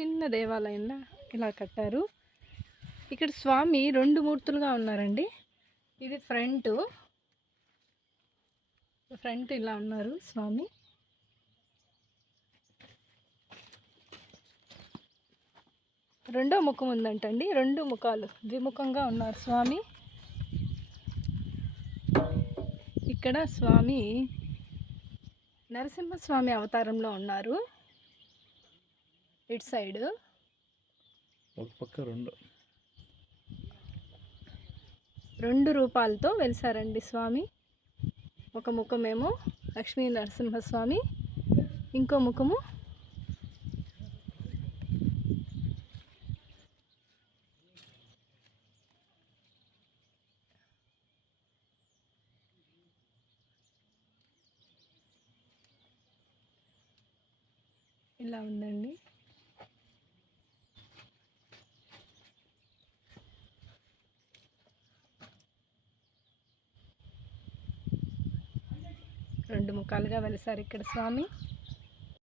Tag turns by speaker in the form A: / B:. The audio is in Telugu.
A: చిన్న దేవాలయంలో ఇలా కట్టారు. ఇక్కడ స్వామి రెండు మూర్తులుగా ఉన్నారండి. ఇది ఫ్రంట్. ఫ్రంట్ ఇలా ఉన్నారు స్వామి. రెండో ముఖం ఉందంటండి. రెండు ముఖాలు ద్విముఖంగా ఉన్నారు స్వామి. ఇక్కడ స్వామి నరసింహస్వామి అవతారంలో ఉన్నారు. ఇటు సైడ్.
B: ఒక పక్క రెండు.
A: రెండు రూపాలతో వెలిసారండి స్వామి. ఒక ముఖమేమో లక్ష్మీ నరసింహస్వామి ఇంకో ముఖము ఇలా ఉందండి. రెండు ముఖాలుగా వెలిసారు ఇక్కడ స్వామి.